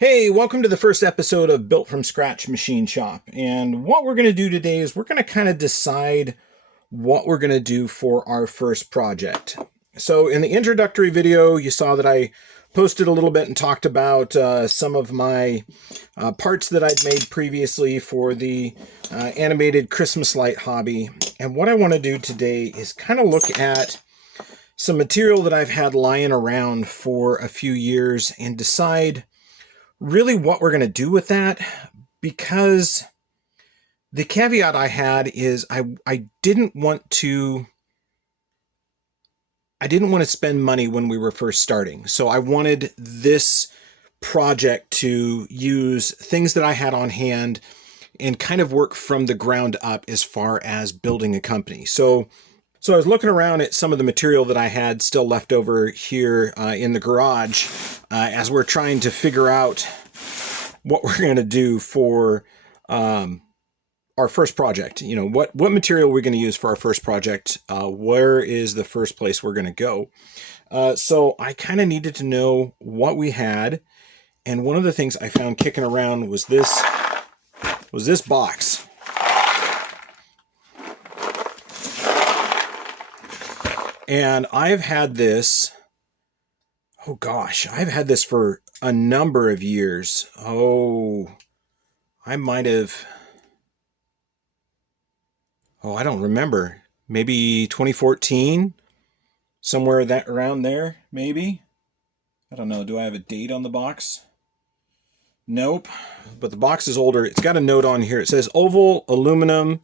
Hey, welcome to the first episode of Built from Scratch Machine Shop. And what we're going to do today is we're going to kind of decide what we're going to do for our first project. So in the introductory video, you saw that I posted a little bit and talked about some of my parts that I'd made previously for the animated Christmas light hobby. And what I want to do today is kind of look at some material that I've had lying around for a few years and decide really what we're going to do with that, because the caveat I had is I didn't want to spend money when we were first starting. So I wanted this project to use things that I had on hand and kind of work from the ground up as far as building a company. So I was looking around at some of the material that I had still left over here in the garage as we're trying to figure out what we're going to do for our first project. You know, what material we're going to use for our first project. Where is the first place we're going to go? So I kind of needed to know what we had. And one of the things I found kicking around was this box. And I've had this, oh gosh, I've had this for a number of years. Oh, I might have, I don't remember. Maybe 2014, somewhere that around there, maybe. I don't know. Do I have a date on the box? Nope. But the box is older. It's got a note on here. It says oval aluminum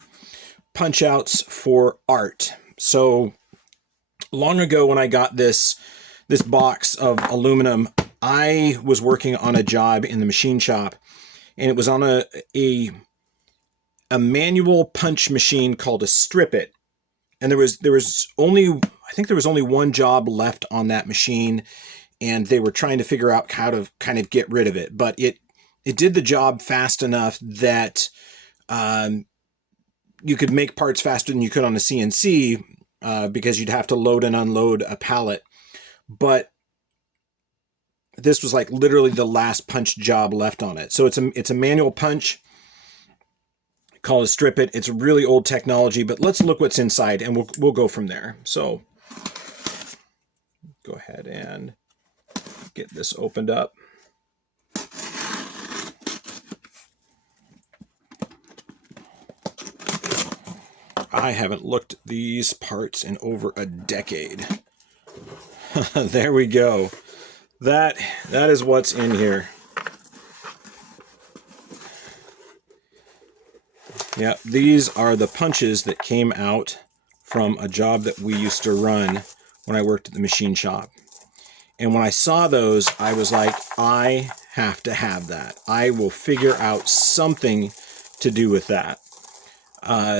punch outs for art. So long ago when I got this box of aluminum, I was working on a job in the machine shop, and it was on a manual punch machine called a Strip It. And there was only, I think there was only one job left on that machine, and they were trying to figure out how to kind of get rid of it. But it did the job fast enough that you could make parts faster than you could on a CNC, because you'd have to load and unload a pallet. But this was like literally the last punch job left on it. So it's a manual punch called a Strip It. It's really old technology, but let's look what's inside and we'll go from there. So go ahead and get this opened up. I haven't looked at these parts in over a decade. There we go. That is what's in here. Yeah, these are the punches that came out from a job that we used to run when I worked at the machine shop. And when I saw those, I was like, I have to have that. I will figure out something to do with that.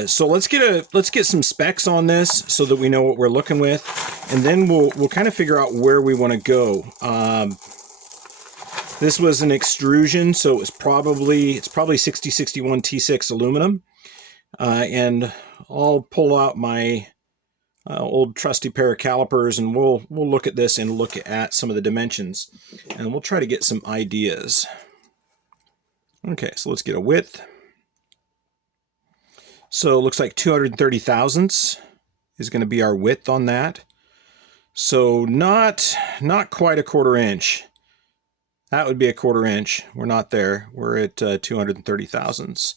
So let's get some specs on this so that we know what we're looking with, and then we'll kind of figure out where we want to go. This was an extrusion, so it's probably 6061 T6 aluminum, and I'll pull out my old trusty pair of calipers, and we'll look at this and look at some of the dimensions, and we'll try to get some ideas. Okay, so let's get a width. So it looks like 230 thousandths is going to be our width on that. So not quite a 1/4 inch. That would be a 1/4 inch. We're not there. We're at 230 thousandths.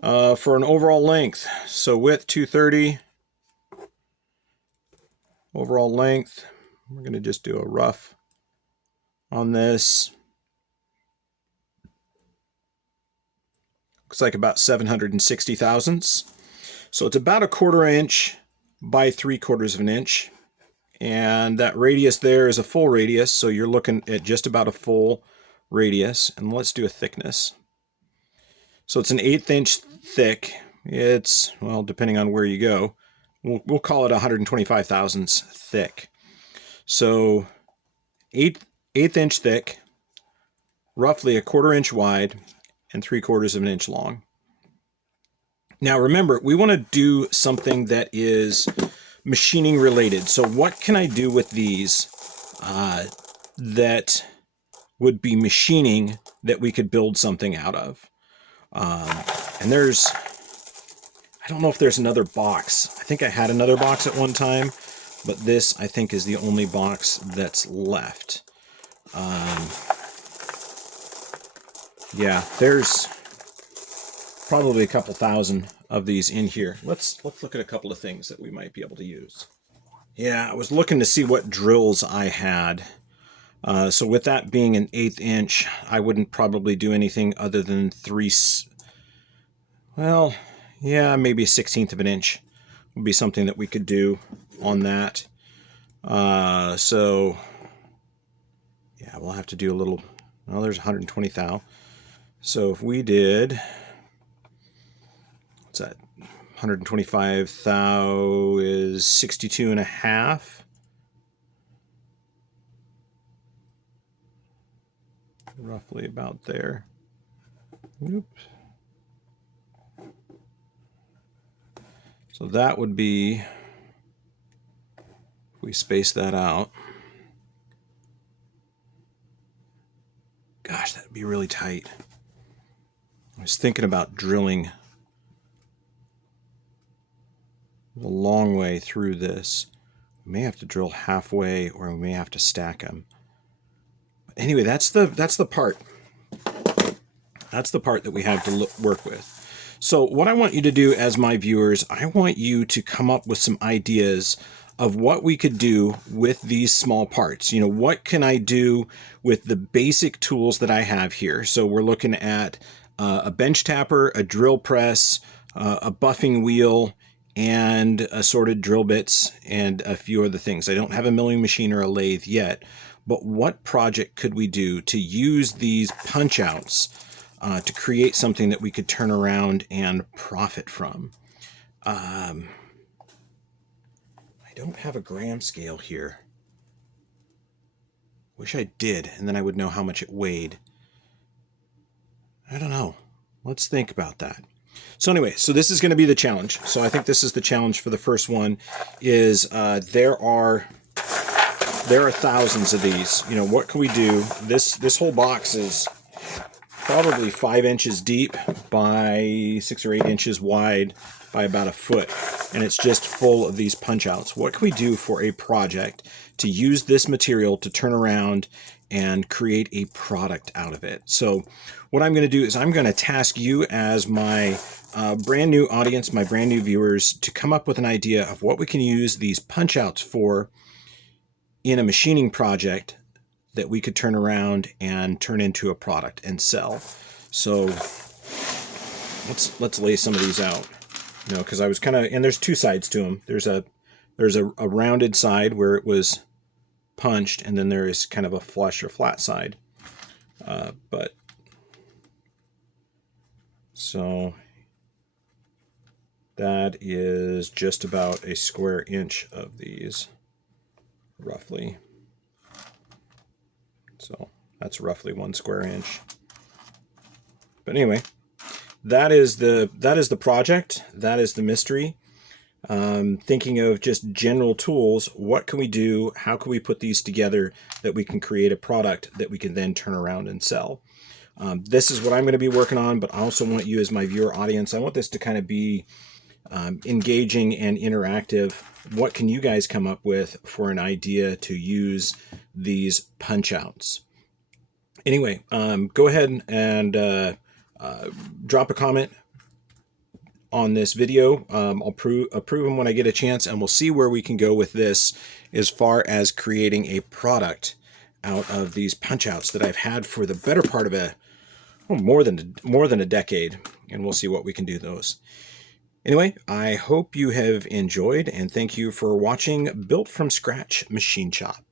For an overall length, so width 230. Overall length, we're going to just do a rough on this. Looks like about 760 thousandths. So it's about a 1/4 inch by 3/4 of an inch. And that radius there is a full radius, so you're looking at just about a full radius. And let's do a thickness. So it's an 1/8 inch thick. It's, well, depending on where you go, we'll call it 125 thousandths thick. So 1/8 inch thick, roughly a 1/4 inch wide, and 3/4 of an inch long. Now remember, we want to do something that is machining related. So what can I do with these that would be machining that we could build something out of. And I don't know if there's another box. I think I had another box at one time, but this, I think, is the only box that's left. Yeah, there's probably a couple thousand of these in here. Let's look at a couple of things that we might be able to use. Yeah, I was looking to see what drills I had. So with that being an 1/8 inch, I wouldn't probably do anything other than well, yeah, maybe a 1/16 of an inch would be something that we could do on that. So yeah, we'll have to do a little, well, there's 120 thou. So if we did, what's that? 125 thou is 62.5. Roughly about there. Oops. So that would be, if we space that out, gosh, that would be really tight. I was thinking about drilling the long way through this. We may have to drill halfway, or we may have to stack them. But anyway, that's the part. That's the part that we have to work with. So what I want you to do as my viewers, I want you to come up with some ideas of what we could do with these small parts. You know, what can I do with the basic tools that I have here? So we're looking at a bench tapper, a drill press, a buffing wheel, and assorted drill bits, and a few other things. I don't have a milling machine or a lathe yet, but what project could we do to use these punch outs to create something that we could turn around and profit from? I don't have a gram scale here. Wish I did, and then I would know how much it weighed. I don't know. Let's think about that. So anyway, so this is going to be the challenge. So I think this is the challenge for the first one. Is there are thousands of these. You know, what can we do? This whole box is probably 5 inches deep by 6 or 8 inches wide by about a foot, and it's just full of these punch outs. What can we do for a project to use this material to turn around and create a product out of it? So what I'm going to do is I'm going to task you as my brand new audience, my brand new viewers, to come up with an idea of what we can use these punch outs for in a machining project that we could turn around and turn into a product and sell. So let's lay some of these out. You know, because I was kind of, and there's two sides to them. There's a rounded side where it was punched, and then there is kind of a flush or flat side. But so that is just about a square inch of these, roughly. So that's roughly 1 square inch. But anyway, that is the project. That is the mystery. Thinking of just general tools. What can we do? How can we put these together that we can create a product that we can then turn around and sell? This is what I'm going to be working on, but I also want you as my viewer audience. I want this to kind of be engaging and interactive. What can you guys come up with for an idea to use these punch outs? Anyway, go ahead and drop a comment on this video. I'll approve them when I get a chance, and we'll see where we can go with this as far as creating a product out of these punch outs that I've had for the better part of more than a decade, and we'll see what we can do those. Anyway, I hope you have enjoyed, and thank you for watching Built from Scratch Machine Shop.